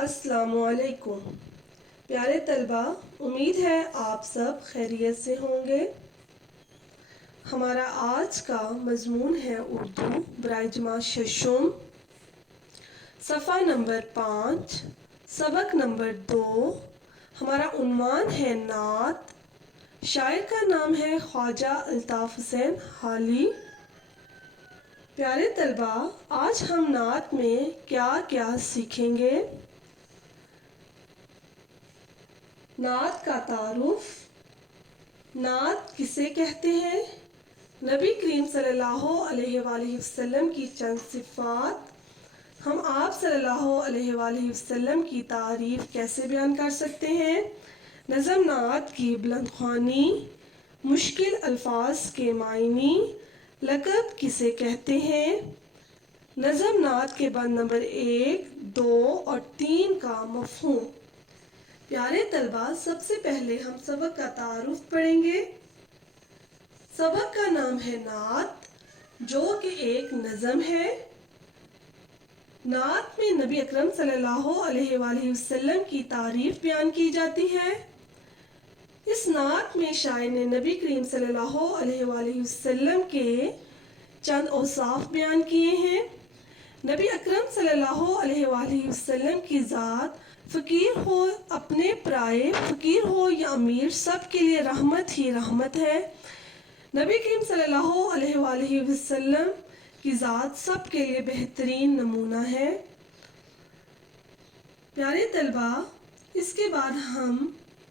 السلام علیکم پیارے طلبہ، امید ہے آپ سب خیریت سے ہوں گے۔ ہمارا آج کا مضمون ہے اردو برائے جماعت ششم، صفحہ نمبر 5، سبق نمبر 2۔ ہمارا عنوان ہے نعت۔ شاعر کا نام ہے خواجہ الطاف حسین حالی۔ پیارے طلبہ، آج ہم نعت میں کیا کیا سیکھیں گے؟ نعت کا تعارف، نعت کسے کہتے ہیں، نبی کریم صلی اللہ علیہ وآلہ وسلم کی چند صفات، ہم آپ صلی اللہ علیہ وآلہ وسلم کی تعریف کیسے بیان کر سکتے ہیں، نظم نعت کی بلند خوانی، مشکل الفاظ کے معنی، لقب کسے کہتے ہیں، نظم نعت کے بند نمبر 1، 2 اور 3 کا مفہوم۔ پیارے طلبہ، سب سے پہلے ہم سبق کا تعارف پڑھیں گے۔ سبق کا نام ہے نعت، جو کہ ایک نظم ہے۔ نعت میں نبی اکرم صلی اللہ علیہ وآلہ وسلم کی تعریف بیان کی جاتی ہے۔ اس نعت میں شاعر نے نبی کریم صلی اللہ علیہ وآلہ وسلم کے چند اوصاف بیان کیے ہیں۔ نبی اکرم صلی اللہ علیہ وآلہ وسلم کی ذات، فقیر ہو اپنے پرائے، فقیر ہو یا امیر، سب کے لیے رحمت ہی رحمت ہے۔ نبی کریم صلی اللہ علیہ وآلہ وسلم کی ذات سب کے لیے بہترین نمونہ ہے۔ پیارے طلبہ، اس کے بعد ہم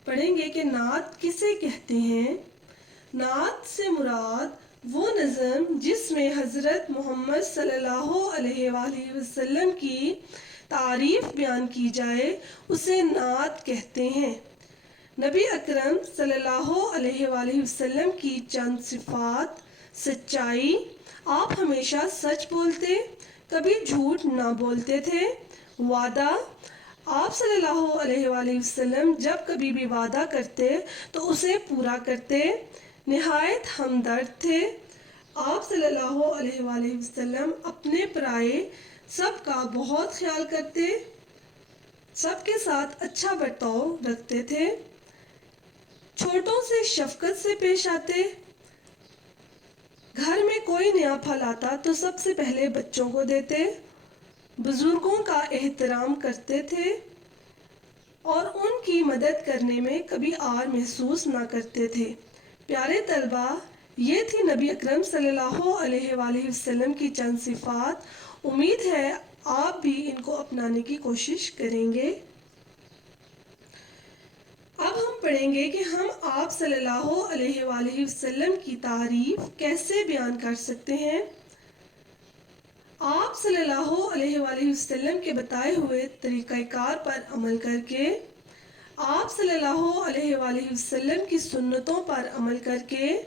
پڑھیں گے کہ نعت کسے کہتے ہیں۔ نعت سے مراد وہ نظم جس میں حضرت محمد صلی اللہ علیہ وآلہ وسلم کی تعریف بیان کی جائے، اسے نعت کہتے ہیں۔ نبی اکرم صلی اللہ علیہ وآلہ وسلم کی چند صفات: سچائی، آپ ہمیشہ سچ بولتے، کبھی جھوٹ نہ بولتے تھے۔ وعدہ، آپ صلی اللہ علیہ وآلہ وسلم جب کبھی بھی وعدہ کرتے تو اسے پورا کرتے۔ نہایت ہمدرد تھے، آپ صلی اللہ علیہ وآلہ وسلم اپنے پرائے سب کا بہت خیال کرتے، سب کے ساتھ اچھا برتاؤ رکھتے تھے۔ چھوٹوں سے شفقت سے پیش آتے، گھر میں کوئی نیا پھل آتا تو سب سے پہلے بچوں کو دیتے۔ بزرگوں کا احترام کرتے تھے اور ان کی مدد کرنے میں کبھی عار محسوس نہ کرتے تھے۔ پیارے طلبہ، یہ تھی نبی اکرم صلی اللہ علیہ وآلہ وسلم کی چند صفات۔ امید ہے آپ بھی ان کو اپنانے کی کوشش کریں گے۔ اب ہم پڑھیں گے کہ ہم آپ صلی اللہ علیہ وآلہ وسلم کی تعریف کیسے بیان کر سکتے ہیں۔ آپ صلی اللہ علیہ وآلہ وسلم کے بتائے ہوئے طریقہ کار پر عمل کر کے، آپ صلی اللہ علیہ وآلہ وسلم کی سنتوں پر عمل کر کے،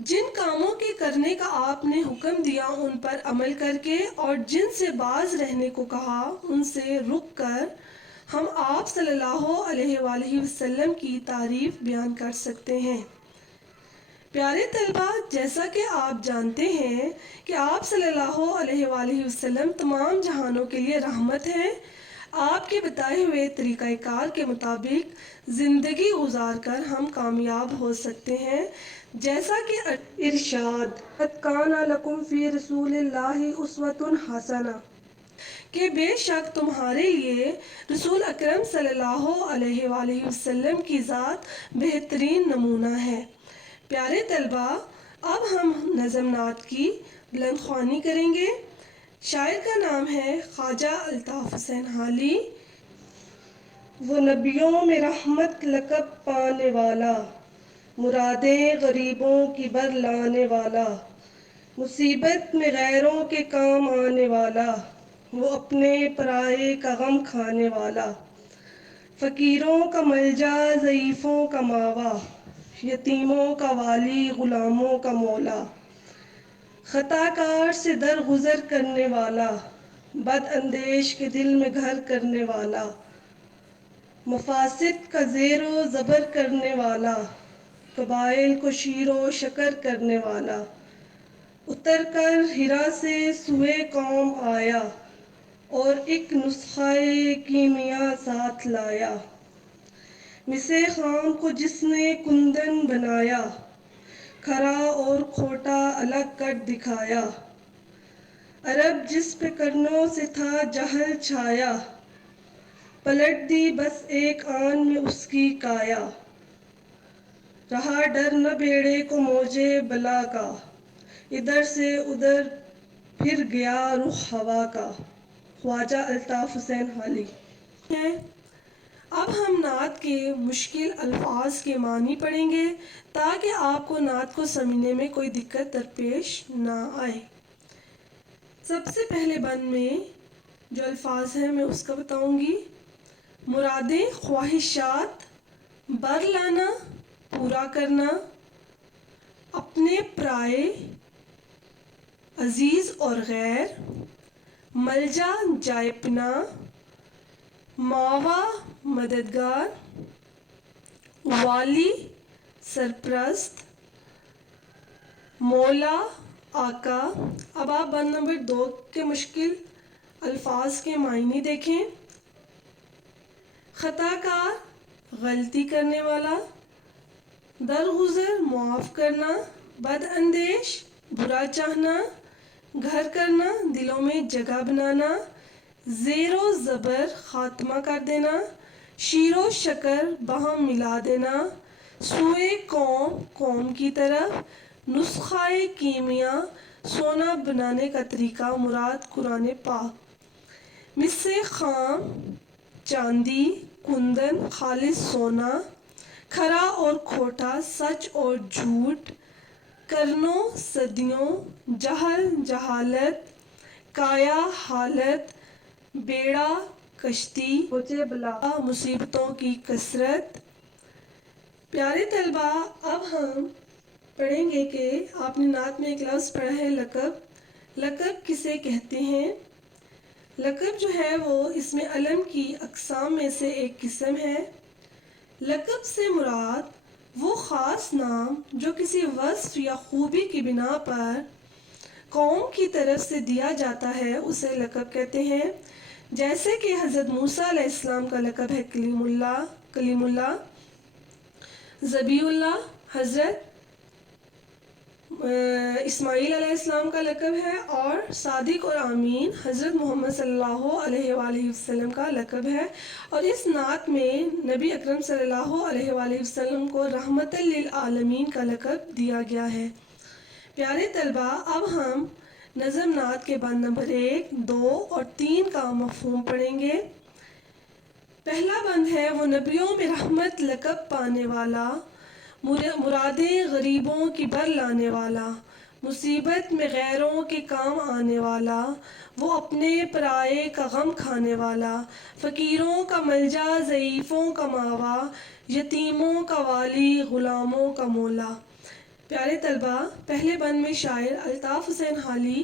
جن کاموں کے کرنے کا آپ نے حکم دیا ان پر عمل کر کے، اور جن سے باز رہنے کو کہا ان سے رک کر، ہم آپ صلی اللہ علیہ وآلہ وسلم کی تعریف بیان کر سکتے ہیں۔ پیارے طلبہ، جیسا کہ آپ جانتے ہیں کہ آپ صلی اللہ علیہ وآلہ وسلم تمام جہانوں کے لیے رحمت ہیں۔ آپ کے بتائے ہوئے طریقہ کار کے مطابق زندگی گزار کر ہم کامیاب ہو سکتے ہیں، جیسا کہ ارشاد قَدْ كَانَ لَكُمْ فِي رَسُولِ اللَّهِ أُسْوَةٌ حَسَنَةٌ، کہ بے شک تمہارے لیے رسول اکرم صلی اللہ علیہ وآلہ وسلم کی ذات بہترین نمونہ ہے۔ پیارے طلبہ، اب ہم نظم نعت کی بلند خوانی کریں گے۔ شاعر کا نام ہے خواجہ الطاف حسین حالی۔ وہ نبیوں میں رحمت لقب پانے والا، مرادیں غریبوں کی بر لانے والا، مصیبت میں غیروں کے کام آنے والا، وہ اپنے پرائے کا غم کھانے والا، فقیروں کا ملجا، ضعیفوں کا ماوا، یتیموں کا والی، غلاموں کا مولا، خطا کار سے درگزر کرنے والا، بد اندیش کے دل میں گھر کرنے والا، مفاسد کا زیر و زبر کرنے والا، قبائل کو شیر و شکر کرنے والا، اتر کر ہرا سے سوئے قوم آیا، اور ایک نسخہ کیمیا ساتھ لایا، مس خام کو جس نے کندن بنایا، کھرا اور کھوٹا الگ کر دکھایا، عرب جس پہ کرنوں سے تھا جہل چھایا، پلٹ دی بس ایک آن میں اس کی کایا، رہا ڈر نہ بیڑے کو موجے بلا کا، ادھر سے ادھر پھر گیا رخ ہوا کا۔ خواجہ الطاف حسین حالی۔ اب ہم نعت کے مشکل الفاظ کے معنی پڑھیں گے تاکہ آپ کو نعت کو سمجھنے میں کوئی دقت درپیش نہ آئے۔ سب سے پہلے بند میں جو الفاظ ہیں میں اس کا بتاؤں گی۔ مرادیں، خواہشات، بر لانا، پورا کرنا، اپنے پرائے، عزیز اور غیر، ملجا جائے پناہ، ماوا مددگار، والی سرپرست، مولا آقا۔ اب آپ بند نمبر 2 کے مشکل الفاظ کے معنی دیکھیں۔ خطا کار، غلطی کرنے والا، درگزر، معاف کرنا، بد اندیش، برا چاہنا، گھر کرنا، دلوں میں جگہ بنانا، زیر و زبر، خاتمہ کر دینا، شیر و شکر، باہم ملا دینا، سوئے قوم، قوم کی طرف، نسخہ کیمیا، سونا بنانے کا طریقہ، مراد قرآن پاک، مس خام، چاندی، کندن، خالص سونا، کھرا اور کھوٹا، سچ اور جھوٹ، کرنوں، صدیوں، جہل، جہالت، کایا، حالت، بیڑا، کشتی، موجے بلا، مصیبتوں کی کثرت۔ پیارے طلبہ، اب ہم پڑھیں گے کہ آپ نے نعت میں ایک لفظ پڑھا ہے لقب۔ لقب کسے کہتے ہیں؟ لقب جو ہے وہ اس میں علم کی اقسام میں سے ایک قسم ہے۔ لقب سے مراد وہ خاص نام جو کسی وصف یا خوبی کی بنا پر قوم کی طرف سے دیا جاتا ہے اسے لقب کہتے ہیں۔ جیسے کہ حضرت موسیٰ علیہ السلام کا لقب ہے کلیم اللہ، ذبیح اللہ۔ حضرت اسماعیل علیہ السلام کا لقب ہے، اور صادق اور امین حضرت محمد صلی اللہ علیہ وآلہ وسلم کا لقب ہے۔ اور اس نعت میں نبی اکرم صلی اللہ علیہ وآلہ وسلم کو رحمت للعالمین کا لقب دیا گیا ہے۔ پیارے طلبہ، اب ہم نظم نعت کے بند نمبر 1، 2 اور 3 کا مفہوم پڑھیں گے۔ پہلا بند ہے، وہ نبیوں میں رحمت لقب پانے والا، مرادیں غریبوں کی بر لانے والا، مصیبت میں غیروں کے کام آنے والا، وہ اپنے پرائے کا غم کھانے والا، فقیروں کا ملجا، ضعیفوں کا ماوا، یتیموں کا والی، غلاموں کا مولا۔ پیارے طلبہ، پہلے بند میں شاعر الطاف حسین حالی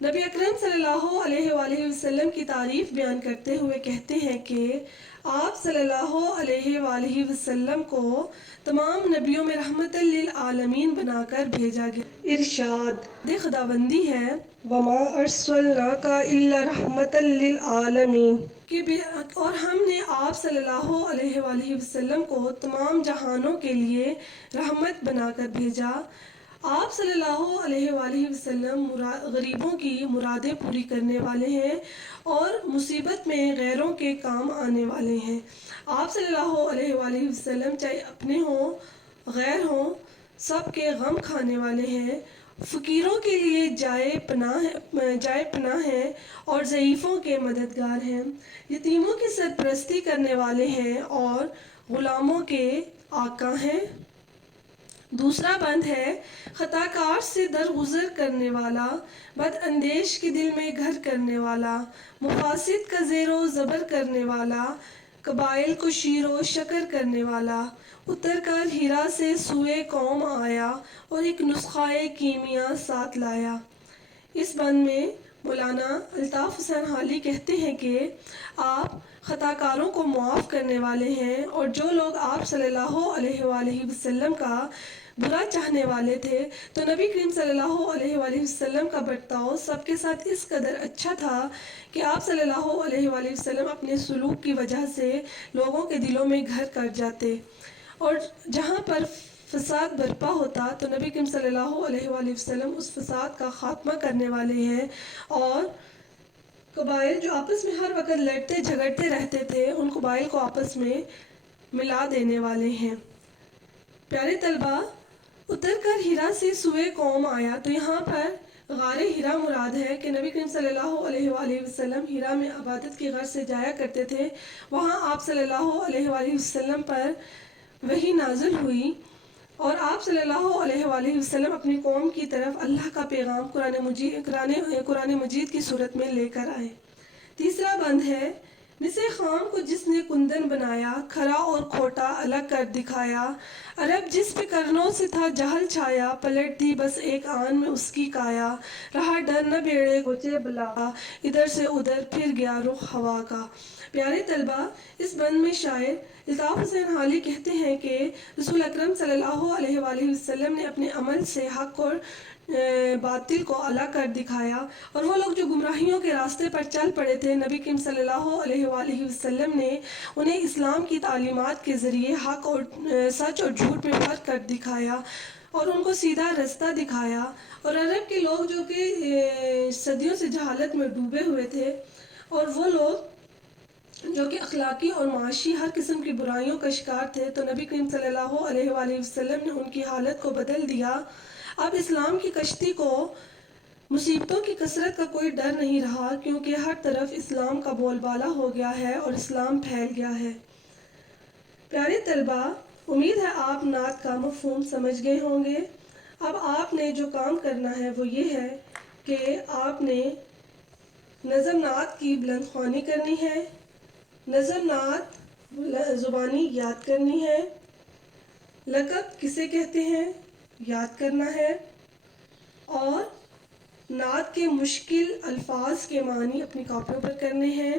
نبی اکرم صلی اللہ علیہ وآلہ وسلم کی تعریف بیان کرتے ہوئے کہتے ہیں کہ آپ صلی اللہ علیہ وآلہ وسلم کو تمام نبیوں میں رحمت للعالمین بنا کر بھیجا گیا۔ ارشاد خداوندی ہے، وَمَا أَرْسَلْنَاكَ إِلَّا رَحْمَةً لِّلْعَالَمِينَ، اور ہم نے آپ صلی اللہ علیہ وآلہ وسلم کو تمام جہانوں کے لیے رحمت بنا کر بھیجا۔ آپ صلی اللہ علیہ وآلہ وسلم غریبوں کی مرادیں پوری کرنے والے ہیں اور مصیبت میں غیروں کے کام آنے والے ہیں۔ آپ صلی اللہ علیہ وآلہ وسلم چاہے اپنے ہوں غیر ہوں سب کے غم کھانے والے ہیں، فقیروں کے لیے جائے پناہ ہیں اور ضعیفوں کے مددگار ہیں، یتیموں کی سرپرستی کرنے والے ہیں اور غلاموں کے آقا ہیں۔ دوسرا بند ہے، خطا کار سے درگزر کرنے والا، بد اندیش کے دل میں گھر کرنے والا، مفاسد کا زیر و زبر کرنے والا، قبائل کو شیر و شکر کرنے والا، اتر کر ہیرا سے سوئے قوم آیا اور ایک نسخہ کیمیا ساتھ لایا۔ اس بند میں مولانا الطاف حسین حالی کہتے ہیں کہ آپ خطا کاروں کو معاف کرنے والے ہیں، اور جو لوگ آپ صلی اللہ علیہ وآلہ وسلم کا برا چاہنے والے تھے، تو نبی کریم صلی اللہ علیہ وآلہ وسلم کا برتاؤ سب کے ساتھ اس قدر اچھا تھا کہ آپ صلی اللہ علیہ وآلہ وسلم اپنے سلوک کی وجہ سے لوگوں کے دلوں میں گھر کر جاتے، اور جہاں پر فساد برپا ہوتا تو نبی کریم صلی اللہ علیہ وآلہ وسلم اس فساد کا خاتمہ کرنے والے ہیں، اور قبائل جو آپس میں ہر وقت لڑتے جھگڑتے رہتے تھے ان قبائل کو آپس میں ملا دینے والے ہیں۔ پیارے طلبہ، اتر کر ہیرا سے سوئے قوم آیا، تو یہاں پر غار ہیرا مراد ہے کہ نبی کریم صلی اللہ علیہ وآلہ وسلم ہیرا میں عبادت کی غرض سے جایا کرتے تھے۔ وہاں آپ صلی اللہ علیہ وآلہ وسلم پر وحی نازل ہوئی اور آپ صلی اللہ علیہ وآلہ وسلم اپنی قوم کی طرف اللہ کا پیغام قرآن مجید کی صورت میں لے کر آئے۔ تیسرا بند ہے، نسِ خام کو جس نے کندن بنایا، کھرا اور کھوٹا الگ کر دکھایا، عرب جس پہ کرنوں سے تھا جہل چھایا، پلٹ دی بس ایک آن میں اس کی کایا، رہا ڈر نہ بیڑے گوچے بلا، ادھر سے ادھر پھر گیا رخ ہوا کا۔ پیارے طلبہ، اس بند میں شاعر الطاف حسین حالی کہتے ہیں کہ رسول اکرم صلی اللہ علیہ وآلہ وسلم نے اپنے عمل سے حق اور باطل کو الگ کر دکھایا، اور وہ لوگ جو گمراہیوں کے راستے پر چل پڑے تھے، نبی کریم صلی اللہ علیہ وآلہ وسلم نے انہیں اسلام کی تعلیمات کے ذریعے حق اور سچ اور جھوٹ میں فرق کر دکھایا اور ان کو سیدھا رستہ دکھایا۔ اور عرب کے لوگ جو کہ صدیوں سے جہالت میں ڈوبے ہوئے تھے، اور وہ لوگ جو کہ اخلاقی اور معاشی ہر قسم کی برائیوں کا شکار تھے، تو نبی کریم صلی اللہ علیہ وآلہ وسلم نے ان کی حالت کو بدل دیا۔ اب اسلام کی کشتی کو مصیبتوں کی کثرت کا کوئی ڈر نہیں رہا، کیونکہ ہر طرف اسلام کا بول بالا ہو گیا ہے اور اسلام پھیل گیا ہے۔ پیارے طلبہ، امید ہے آپ نعت کا مفہوم سمجھ گئے ہوں گے۔ اب آپ نے جو کام کرنا ہے وہ یہ ہے کہ آپ نے نظم نعت کی بلند خوانی کرنی ہے، نظم نعت زبانی یاد کرنی ہے، لقب کسے کہتے ہیں یاد کرنا ہے، اور نعت کے مشکل الفاظ کے معنی اپنی کاپیوں پر کرنے ہیں،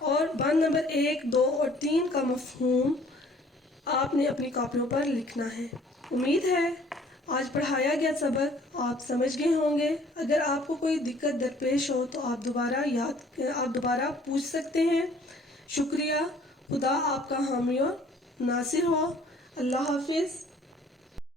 اور بند نمبر 1، 2 اور 3 کا مفہوم آپ نے اپنی کاپیوں پر لکھنا ہے۔ امید ہے آج پڑھایا گیا سبق آپ سمجھ گئے ہوں گے۔ اگر آپ کو کوئی دقت درپیش ہو تو آپ دوبارہ پوچھ سکتے ہیں۔ شکریہ۔ خدا آپ کا حامی اور ناصر ہو۔ اللہ حافظ۔